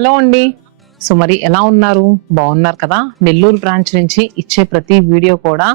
Hello అండి. So మరి ఎలా ఉన్నారు? బాగున్నారు కదా? నెల్లూరు బ్రాంచ్ నుంచి ఇచ్చే ప్రతి వీడియో కూడా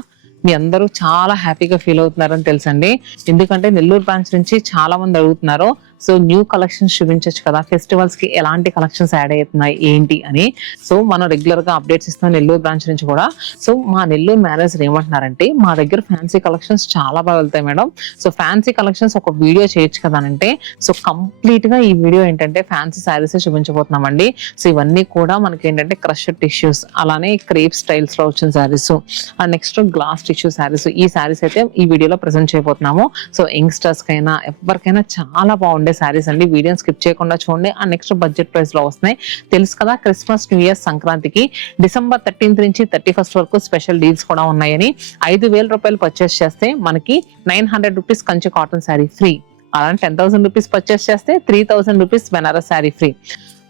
మీ అందరూ చాలా హ్యాపీగా ఫీల్ అవుతున్నారని తెలుసండి. ఎందుకంటే నెల్లూరు బ్రాంచ్ నుంచి చాలా మంది అడుగుతున్నారు. సో న్యూ కలెక్షన్స్ చూపించొచ్చు కదా, ఫెస్టివల్స్ కి ఎలాంటి కలెక్షన్స్ యాడ్ అవుతున్నాయి ఏంటి అని. సో మనం రెగ్యులర్ గా అప్డేట్స్ ఇస్తాం నెల్లూరు బ్రాంచ్ నుంచి కూడా. సో మా నెల్లూరు మేనేజర్ ఏమంటున్నారంటే, మా దగ్గర ఫ్యాన్సీ కలెక్షన్స్ చాలా బాగా వెళ్తాయి మేడం, సో ఫ్యాన్సీ కలెక్షన్స్ ఒక వీడియో చేయొచ్చు కదా అంటే, సో కంప్లీట్ గా ఈ వీడియో ఏంటంటే ఫ్యాన్సీ శారీస్ చూపించబోతున్నామండి. సో ఇవన్నీ కూడా మనకి ఏంటంటే క్రష్ టిష్యూస్, అలానే క్రేప్ స్టైల్స్ లో వచ్చిన saris, and next glass tissue saris. ఈ శారీస్ అయితే ఈ వీడియోలో ప్రెజెంట్ చేయబోతున్నాము. సో యంగ్స్టర్స్ కైనా ఎవరికైనా చాలా బాగుండే శారీస్ అండి. వీడియోని స్కిప్ చేయకుండా చూడండి. అండ్ నెక్స్ట్ బడ్జెట్ ప్రైస్ లో వస్తున్నాయి. తెలుసు కదా, క్రిస్మస్, న్యూ ఇయర్, సంక్రాంతికి డిసెంబర్ 13th నుంచి 31st వరకు స్పెషల్ డీల్స్ కూడా ఉన్నాయని. 5,000 రూపాయలు పర్చేస్ చేస్తే మనకి 900 rupees Kanchi cotton sari free. అలానే 10,000 రూపీస్ పర్చేస్ చేస్తే 3,000 rupees Banaras sari free.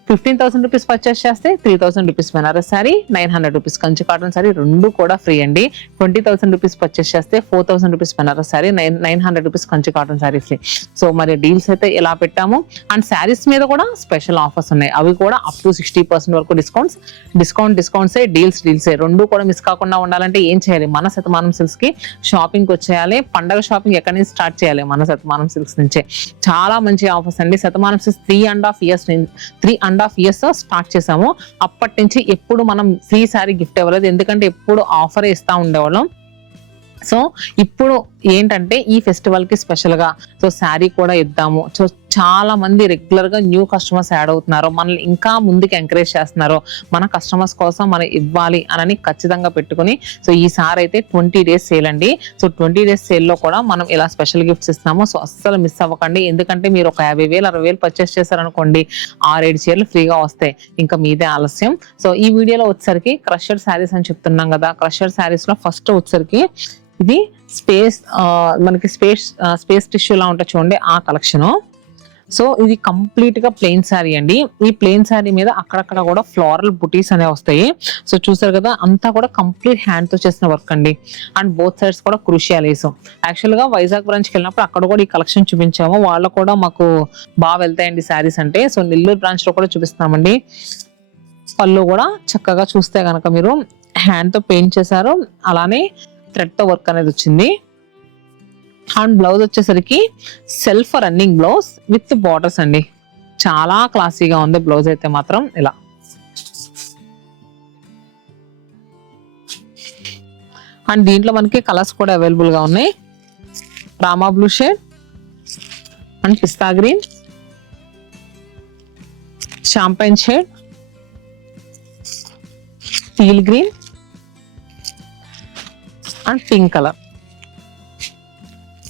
15,000 rupees purchase చేస్తే 3,000 rupees Banaras sari, 900 rupees Kanchi cotton sari రెండు కూడా ఫ్రీ అండి. 20,000 రూపీస్ పర్చేస్ చేస్తే 4,000 rupees Banaras sari, 900 rupees Kanchi cotton sari free. So మరి డీల్స్ అయితే ఎలా పెట్టాము. అండ్ శారీస్ మీద కూడా స్పెషల్ ఆఫర్స్ ఉన్నాయి. అవి కూడా అప్ టు 60% వరకు డిస్కౌంట్సే, డీల్సే రెండు కూడా మిస్ కాకుండా ఉండాలంటే ఏం చేయాలి? మన శతమానం సిల్క్స్ కి షాపింగ్ వచ్చేయాలి. పండగ షాపింగ్ ఎక్కడి నుంచి స్టార్ట్ చేయాలి? మన శతమానం సిల్క్స్ నుంచే. చాలా మంచి ఆఫర్స్ అండి. శతమానం సిల్క్స్ 3.5 years స్టార్ట్ చేసాము. అప్పటి నుంచి ఎప్పుడు మనం ఫ్రీ శారీ గిఫ్ట్ ఇవ్వలేదు, ఎందుకంటే ఎప్పుడు ఆఫర్ ఇస్తా ఉండేవాళ్ళం. సో ఇప్పుడు ఏంటంటే ఈ ఫెస్టివల్ కి స్పెషల్ గా సో శారీ కూడా ఇద్దాము. సో చాలా మంది రెగ్యులర్ గా న్యూ కస్టమర్స్ యాడ్ అవుతున్నారు, మనల్ని ఇంకా ముందుకు ఎంకరేజ్ చేస్తున్నారు. మన కస్టమర్స్ కోసం మనం ఇవ్వాలి అని ఖచ్చితంగా పెట్టుకుని సో ఈసారి అయితే 20 days సేల్ అండి. సో 20 days సేల్ లో కూడా మనం ఇలా స్పెషల్ గిఫ్ట్స్ ఇస్తాము. సో అస్సలు మిస్ అవ్వకండి. ఎందుకంటే మీరు ఒక 50,000 60,000 పర్చేస్ చేశారనుకోండి, 6-7 చీరలు ఫ్రీగా వస్తాయి. ఇంకా మీదే ఆలస్యం. సో ఈ వీడియోలో వచ్చేసరికి క్రషర్ శారీస్ అని చెప్తున్నాం కదా. క్రషర్ శారీస్ లో ఫస్ట్ వచ్చేసరికి ఇది మనకి స్పేస్ టిష్యూ లా ఉంటుంది చూడండి, ఆ కలెక్షన్. సో ఇది కంప్లీట్ గా ప్లెయిన్ శారీ అండి. ఈ ప్లెయిన్ శారీ మీద అక్కడక్కడ కూడా ఫ్లోరల్ బుటీస్ అనేవి వస్తాయి. సో చూసారు కదా, అంతా కూడా కంప్లీట్ హ్యాండ్ తో చేసిన వర్క్ అండి. అండ్ బోత్ సైడ్స్ కూడా క్రూషియల్ వేసాం. యాక్చువల్ గా వైజాగ్ బ్రాంచ్ కి వెళ్ళినప్పుడు అక్కడ కూడా ఈ కలెక్షన్ చూపించాము. వాళ్ళు కూడా మాకు బాగా వెళ్తాయండి శారీస్ అంటే. సో నెల్లూరు బ్రాంచ్ లో కూడా చూపిస్తామండి. పళ్ళు కూడా చక్కగా చూస్తే కనుక మీరు హ్యాండ్ తో పెయింట్ చేశారు, అలానే థ్రెడ్ తో వర్క్ అనేది వచ్చింది. అండ్ బ్లౌజ్ వచ్చేసరికి self running blouse with borders అండి. చాలా క్లాసీగా ఉంది బ్లౌజ్ అయితే మాత్రం. ఇలా అండ్ దీంట్లో మనకి కలర్స్ కూడా అవైలబుల్ గా ఉన్నాయి. Rama blue shade and pista green, champagne shade, teal green and pink colour.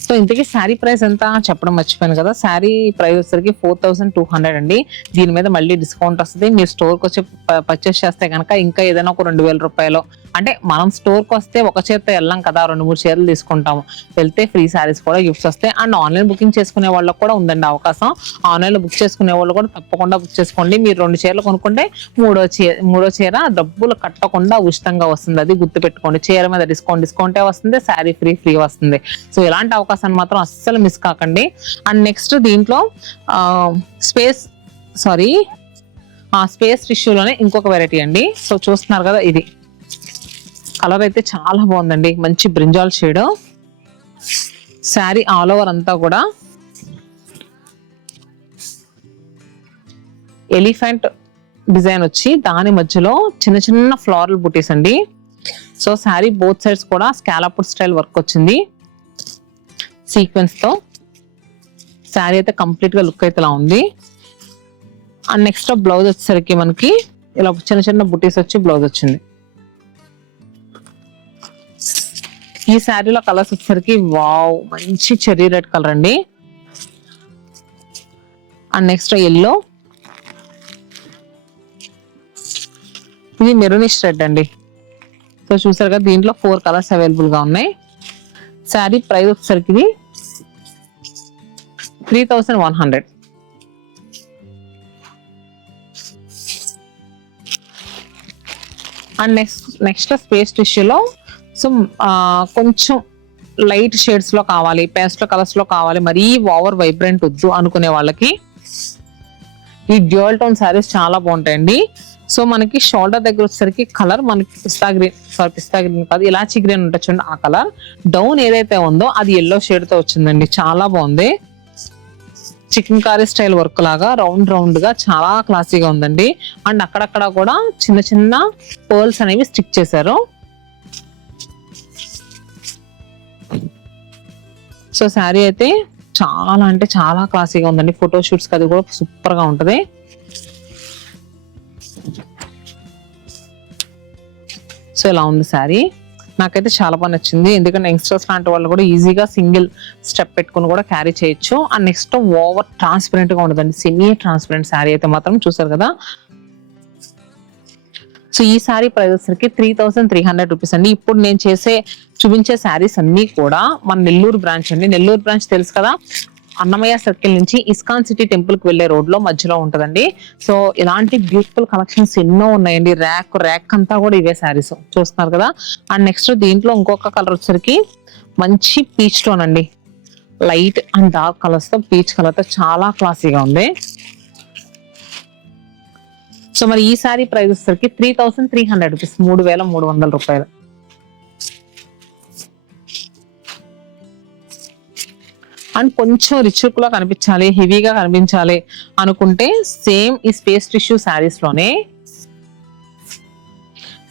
So ఇంతకీ శారీ ప్రైస్ ఎంత చెప్పడం మర్చిపోయాను కదా. శారీ ప్రైస్ వచ్చేసరికి 4,200 అండి. దీని మీద మళ్ళీ డిస్కౌంట్ వస్తుంది. మీరు స్టోర్కి వచ్చి పర్చేస్ చేస్తే కనుక ఇంకా ఏదైనా ఒక 2,000 రూపాయలు. అంటే మనం స్టోర్కి వస్తే ఒక చీరతో వెళ్ళాం కదా, 2-3 చీరలు తీసుకుంటాము. వెళ్తే ఫ్రీ శారీస్ కూడా గిఫ్ట్స్ వస్తాయి. అండ్ ఆన్లైన్ బుకింగ్ చేసుకునే వాళ్ళకి కూడా ఉందండి అవకాశం. ఆన్లైన్లో బుక్ చేసుకునే వాళ్ళు కూడా తప్పకుండా బుక్ చేసుకోండి. మీరు 2 చీరలు కొనుక్కుంటే మూడో చీర డబ్బులు కట్టకుండా ఉచితంగా వస్తుంది. అది గుర్తుపెట్టుకోండి. చీర మీద డిస్కౌంటే వస్తుంది, శారీ ఫ్రీ వస్తుంది. సో ఇలాంటి అవకాశాన్ని మాత్రం అస్సలు మిస్ కాకండి. అండ్ నెక్స్ట్ దీంట్లో స్పేస్ టిష్యూలోనే ఇంకొక వెరైటీ అండి. సో చూస్తున్నారు కదా, ఇది కలర్ అయితే చాలా బాగుందండి. మంచి brinjal shade. Sari all over అంతా కూడా ఎలిఫెంట్ డిజైన్ వచ్చి దాని మధ్యలో చిన్న చిన్న ఫ్లోరల్ బుటీస్ అండి. సో శారీ బోత్ సైడ్స్ కూడా స్కాలప్ స్టైల్ వర్క్ వచ్చింది సీక్వెన్స్ తో. శారీ అయితే కంప్లీట్ గా లుక్ అయితే ఇలా ఉంది. అండ్ నెక్స్ట్ బ్లౌజ్ వచ్చేసరికి మనకి ఇలా చిన్న చిన్న బుటీస్ వచ్చి బ్లౌజ్ వచ్చింది. ఈ శారీలో కలర్స్ వచ్చేసరికి వావ్, మంచి చెర్రీ రెడ్ కలర్ అండి. అండ్ నెక్స్ట్ ఎల్లో, ఇది మెరూనిష్ రెడ్ అండి. సో చూసారు కదా, దీంట్లో 4 కలర్స్ అవైలబుల్ గా ఉన్నాయి. శారీ ప్రైస్ వచ్చేసరికి ఇది 3,100. అండ్ నెక్స్ట్ స్పేస్ టిష్యూలో సో కొంచెం లైట్ షేడ్స్ లో కావాలి, పేస్టల్ కలర్స్ లో కావాలి, మరీ ఓవర్ వైబ్రెంట్ వద్దు అనుకునే వాళ్ళకి ఈ డ్యూయల్ టోన్ శారీస్ చాలా బాగుంటాయండి. సో మనకి షోల్డర్ దగ్గర వచ్చేసరికి కలర్ మనకి పిస్తా గ్రీన్ కాదు, ఇలాచీ గ్రీన్ ఉంటుంది చూడండి, ఆ కలర్. డౌన్ ఏదైతే ఉందో అది ఎల్లో షేడ్ తో వచ్చిందండి, చాలా బాగుంది. చికెన్ కారీ స్టైల్ వర్క్ లాగా రౌండ్ గా చాలా క్లాసీగా ఉందండి. అండ్ అక్కడక్కడ కూడా చిన్న చిన్న పర్ల్స్ అనేవి స్టిక్ చేశారు. సో శారీ అయితే చాలా అంటే చాలా క్లాసీగా ఉందండి. ఫోటో షూట్స్ అది కూడా సూపర్ గా ఉంటది. సో ఇలా ఉంది శారీ. నాకైతే చాలా బాగా నచ్చింది, ఎందుకంటే యంగ్స్టర్స్ లాంటి వాళ్ళు కూడా ఈజీగా సింగిల్ స్టెప్ పెట్టుకుని కూడా క్యారీ చేయొచ్చు. అండ్ నెక్స్ట్ ఓవర్ ట్రాన్స్పరెంట్ గా ఉండదండి, సెమీ ట్రాన్స్పరెంట్ శారీ అయితే మాత్రం చూసారు కదా. సో ఈ శారీ ప్రైస్ వచ్చరికి 3300 రూపీస్ అండి. ఇప్పుడు నేను చూపించే శారీస్ అన్ని కూడా మన నెల్లూరు బ్రాంచ్ అండి. నెల్లూరు బ్రాంచ్ తెలుసు కదా, అన్నమయ్య సర్కిల్ నుంచి ఇస్కాన్ సిటీ టెంపుల్ కి వెళ్లే రోడ్ లో మధ్యలో ఉంటదండి. సో ఇలాంటి బ్యూటిఫుల్ కలెక్షన్స్ ఎన్నో ఉన్నాయండి. ర్యాక్ అంతా కూడా ఇవే శారీస్ చూస్తున్నారు కదా. అండ్ నెక్స్ట్ దీంట్లో ఇంకొక కలర్ వచ్చరికి మంచి పీచ్ టోన్ అండి, లైట్ అండ్ డార్క్ కలర్స్ తో పీచ్ కలర్ తో చాలా క్లాసీగా ఉంది. సో మరి ఈ శారీ ప్రైస్ వచ్చరికి 3300 రూపీస్, 3300 రూపాయలు. అండ్ కొంచెం రిచ్ లుక్ లో కనిపించాలి, హెవీగా కనిపించాలి అనుకుంటే సేమ్ ఈ స్పేస్ టిష్యూ శారీస్ లోనే,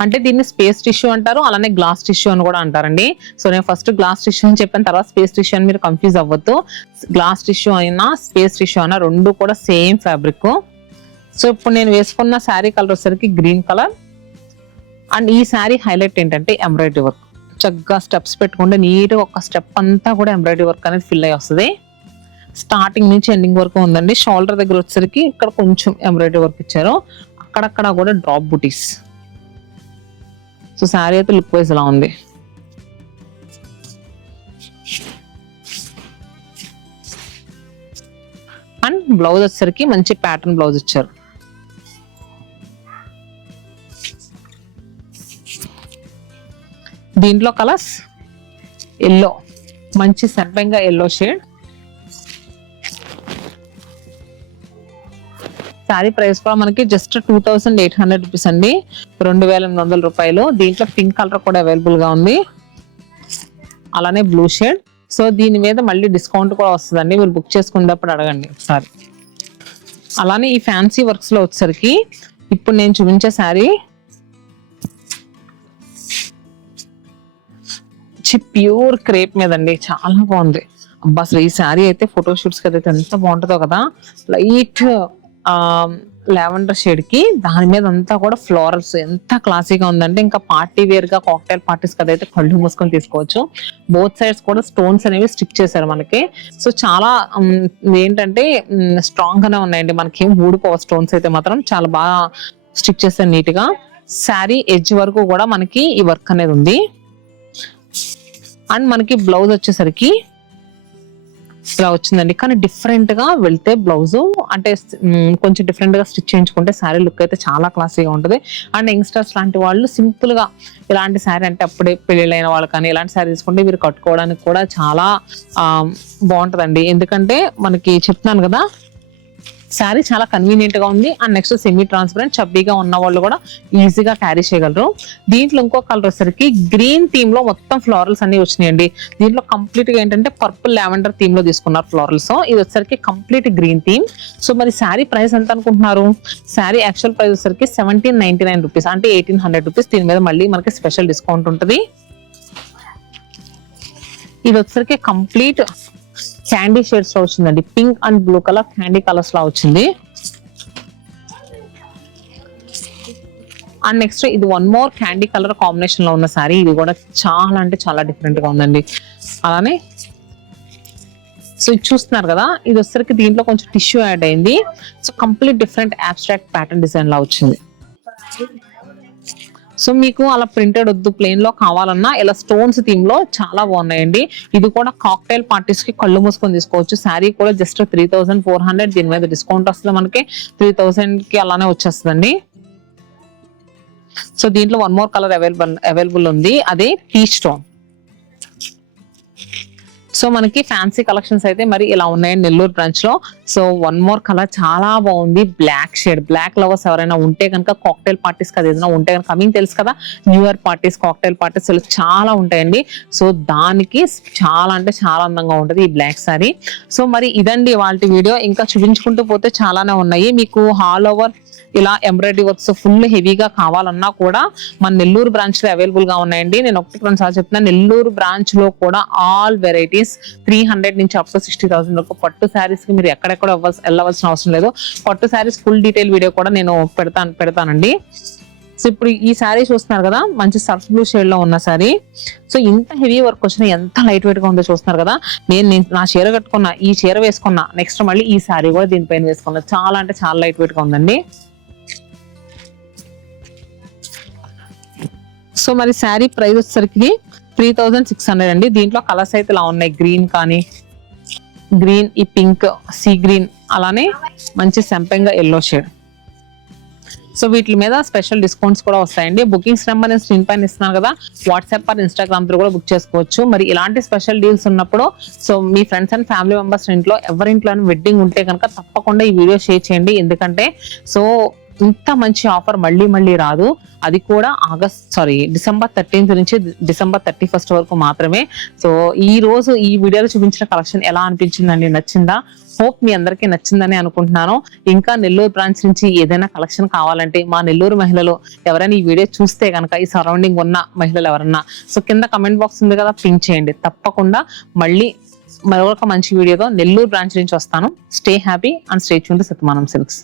అంటే దీన్ని స్పేస్ టిష్యూ అంటారు, అలానే గ్లాస్ టిష్యూ అని కూడా అంటారండి. సో నేను ఫస్ట్ గ్లాస్ టిష్యూ అని చెప్పిన తర్వాత స్పేస్ టిష్యూ అని మీరు కన్ఫ్యూజ్ అవ్వద్దు. గ్లాస్ టిష్యూ అయినా స్పేస్ టిష్యూ అయినా రెండు కూడా సేమ్ ఫ్యాబ్రిక్. సో ఇప్పుడు నేను వేసుకున్న శారీ కలర్ వచ్చేసరికి గ్రీన్ కలర్. అండ్ ఈ శారీ హైలైట్ ఏంటంటే ఎంబ్రాయిడరీ వర్క్, చక్కగా స్టెప్స్ పెట్టుకుంటే నీట్గా ఒక స్టెప్ అంతా కూడా ఎంబ్రాయిడరీ వర్క్ అనేది ఫిల్ అయ్యి వస్తుంది. స్టార్టింగ్ నుంచి ఎండింగ్ వరకు ఉందండి. షోల్డర్ దగ్గర వచ్చేసరికి ఇక్కడ కొంచెం ఎంబ్రాయిడరీ వర్క్ ఇచ్చారు, అక్కడక్కడ కూడా డ్రాప్ బుటీస్. సో శారీ అయితే లుక్ వైజ్ ఇలా ఉంది. అండ్ బ్లౌజ్ వచ్చేసరికి మంచి ప్యాటర్న్ బ్లౌజ్ ఇచ్చారు. దీంట్లో కలర్స్ ఎల్లో, మంచి సర్పంగా ఎల్లో షేడ్. శారీ ప్రైస్ కూడా మనకి జస్ట్ 2800 రూపీస్ అండి, 2800 రూపాయలు. దీంట్లో పింక్ కలర్ కూడా అవైలబుల్ గా ఉంది, అలానే బ్లూ షేడ్. సో దీని మీద మళ్ళీ డిస్కౌంట్ కూడా వస్తుందండి, మీరు బుక్ చేసుకునేటప్పుడు అడగండి ఒకసారి. అలానే ఈ ఫ్యాన్సీ వర్క్స్ లో వచ్చేసరికి ఇప్పుడు నేను చూపించే శారీ ప్యూర్ క్రేప్ మీద అండి, చాలా బాగుంది. అబ్బా అసలు ఈ శారీ అయితే ఫోటో షూట్స్ కి అయితే ఎంత బాగుంటుందో కదా. లైట్ లావెండర్ షేడ్ కి దాని మీద అంతా కూడా ఫ్లోరల్స్, ఎంత క్లాసీగా ఉందంటే ఇంకా పార్టీ వేర్ గా కాక్టైల్ పార్టీస్ కదా అయితే కళ్ళు మూసుకొని తీసుకోవచ్చు. బోత్ సైడ్స్ కూడా స్టోన్స్ అనేవి స్టిక్ చేశారు మనకి. సో చాలా ఏంటంటే స్ట్రాంగ్ గానే ఉన్నాయండి, మనకి ఏం ఊడిపోవ. స్టోన్స్ అయితే మాత్రం చాలా బాగా స్టిక్ చేశారు నీట్ గా. శారీ ఎడ్జ్ వరకు కూడా మనకి ఈ వర్క్ అనేది ఉంది. అండ్ మనకి బ్లౌజ్ వచ్చేసరికి ఇలా వచ్చిందండి, కానీ డిఫరెంట్ గా వెళ్తే బ్లౌజ్ అంటే కొంచెం డిఫరెంట్ గా స్టిచ్ చేయించుకుంటే శారీ లుక్ అయితే చాలా క్లాసీగా ఉంటుంది. అండ్ యంగ్స్టర్స్ లాంటి వాళ్ళు సింపుల్ గా ఇలాంటి శారీ, అంటే అప్పుడే పెళ్ళైన వాళ్ళు కానీ ఇలాంటి శారీ తీసుకుంటే వీరు కట్టుకోవడానికి కూడా చాలా బాగుంటదండి. ఎందుకంటే మనకి చెప్తున్నాను కదా, శారీ చాలా కన్వీనియంట్ గా ఉంది. అండ్ నెక్స్ట్ సెమీ ట్రాన్స్పరెంట్, చబ్బీగా ఉన్న వాళ్ళు కూడా ఈజీగా క్యారీ చేయగలరు. దీంట్లో ఇంకో కలర్ వచ్చేసరికి గ్రీన్ థీమ్ లో మొత్తం ఫ్లోరల్స్ అన్ని వచ్చినాయండి. దీంట్లో కంప్లీట్ గా ఏంటంటే పర్పుల్ లావెండర్ థీమ్ లో తీసుకున్నారు ఫ్లోరల్స్. ఇది వచ్చేసరికి కంప్లీట్ గ్రీన్ థీమ్. సో మరి శారీ ప్రైస్ ఎంత అనుకుంటున్నారు? శారీ యాక్చువల్ ప్రైస్ వచ్చేసరికి 1799 రూపీస్, అంటే 1800 రూపీస్. దీని మీద మళ్ళీ మనకి స్పెషల్ డిస్కౌంట్ ఉంటుంది. ఇది వచ్చేసరికి కంప్లీట్ క్యాండీ షేడ్స్ లో వచ్చిందండి, pink and blue colour candy colours లా వచ్చింది. అండ్ నెక్స్ట్ ఇది one more candy colour combination లో ఉన్న శారీ. ఇది కూడా చాలా అంటే చాలా డిఫరెంట్ గా ఉందండి. అలానే సో ఇది చూస్తున్నారు కదా, ఇది వచ్చేసరికి దీంట్లో కొంచెం టిష్యూ యాడ్ అయింది. So complete different abstract pattern design లా వచ్చింది. సో మీకు అలా ప్రింటెడ్ వద్దు, ప్లెయిన్ లో కావాలన్నా ఇలా స్టోన్స్ థీమ్ లో చాలా బాగున్నాయండి. ఇది కూడా కాక్టైల్ పార్టీస్ కి కళ్ళు మూసుకొని తీసుకోవచ్చు. శారీ కూడా జస్ట్ 3400, దీని మీద డిస్కౌంట్ వస్తుంది మనకి 3000 కి అలానే వచ్చేస్తుందండి. సో దీంట్లో వన్ మోర్ కలర్ అవైలబుల్ ఉంది, అదే పీచ్ టోన్. సో మనకి ఫ్యాన్సీ కలెక్షన్స్ అయితే మరి ఇలా ఉన్నాయండి నెల్లూరు బ్రాంచ్ లో. సో వన్ మోర్ కలర్ చాలా బాగుంది, బ్లాక్ షేడ్. బ్లాక్ లవర్స్ ఎవరైనా ఉంటే కనుక కాక్టైల్ పార్టీస్ కదా ఏదైనా ఉంటే కనుక, కమింగ్ తెలుసు కదా new year parties, cocktail parties చాలా ఉంటాయండి. సో దానికి చాలా అంటే చాలా అందంగా ఉంటుంది ఈ బ్లాక్ సారీ. సో మరి ఇదండి వాళ్ళ వీడియో. ఇంకా చూపించుకుంటూ పోతే చాలానే ఉన్నాయి. మీకు ఆల్ ఓవర్ ఇలా ఎంబ్రాయిడరీ వర్క్స్ ఫుల్ హెవీగా కావాలన్నా కూడా మన నెల్లూరు బ్రాంచ్ లో అవైలబుల్ గా ఉన్నాయండి. నేను 1-2 చెప్తున్నా, నెల్లూరు బ్రాంచ్ లో కూడా ఆల్ వెరైటీస్ 300 నుంచి అప్ టు 60,000 వరకు పట్టు శారీస్ కి మీరు ఎక్కడెక్కడ వెళ్ళవలసిన అవసరం లేదు. పట్టు శారీస్ ఫుల్ డీటెయిల్ వీడియో కూడా నేను పెడతానండి. సో ఇప్పుడు ఈ శారీ చూస్తున్నారు కదా, మంచి సర్ఫ్ బ్లూ షేడ్ లో ఉన్న శారీ. సో ఇంత హెవీ వర్క్ వచ్చిన ఎంత లైట్ వెయిట్ గా ఉందో చూస్తున్నారు కదా. నేను నా చీర కట్టుకున్నా, ఈ చీర వేసుకున్నా, నెక్స్ట్ మళ్ళీ ఈ శారీ కూడా దీనిపైన వేసుకున్నా. చాలా అంటే చాలా లైట్ వెయిట్ గా ఉందండి. సో మరి శారీ ప్రైస్ వచ్చేసరికి 3,600 అండి. దీంట్లో కలర్స్ అయితే ఇలా ఉన్నాయి, గ్రీన్ కానీ, గ్రీన్, ఈ పింక్, సీ గ్రీన్, అలానే మంచి సంపెంగ ఎల్లో షేడ్. సో వీటి మీద స్పెషల్ డిస్కౌంట్స్ కూడా వస్తాయండి. బుకింగ్స్ నెంబర్ నేను స్క్రీన్ పైన ఇస్తున్నాను కదా, వాట్సాప్ ఆర్ ఇన్స్టాగ్రామ్ తో కూడా బుక్ చేసుకోవచ్చు. మరి ఇలాంటి స్పెషల్ డీల్స్ ఉన్నప్పుడు so me friends and family members ఇంట్లో ఎవరింట్లో వెడ్డింగ్ ఉంటే కనుక తప్పకుండా ఈ వీడియో షేర్ చేయండి. ఎందుకంటే సో ఇంత మంచి ఆఫర్ మళ్ళీ రాదు. అది కూడా డిసెంబర్ 13th నుంచి డిసెంబర్ 31st వరకు మాత్రమే. సో ఈ రోజు ఈ వీడియోలో చూపించిన కలెక్షన్ ఎలా అనిపించిందండి? నచ్చిందా? హోప్ మీ అందరికీ నచ్చిందని అనుకుంటున్నాను. ఇంకా నెల్లూరు బ్రాంచ్ నుంచి ఏదైనా కలెక్షన్ కావాలంటే మా నెల్లూరు మహిళలు ఎవరైనా ఈ వీడియో చూస్తే కనుక, ఈ సరౌండింగ్ ఉన్న మహిళలు ఎవరన్నా సో కింద కమెంట్ బాక్స్ ఉంది కదా, పింక్ చేయండి. తప్పకుండా మళ్ళీ మరొక మంచి వీడియోతో నెల్లూరు బ్రాంచ్ నుంచి వస్తాను. Stay happy and stay tune to Satyamanam silks.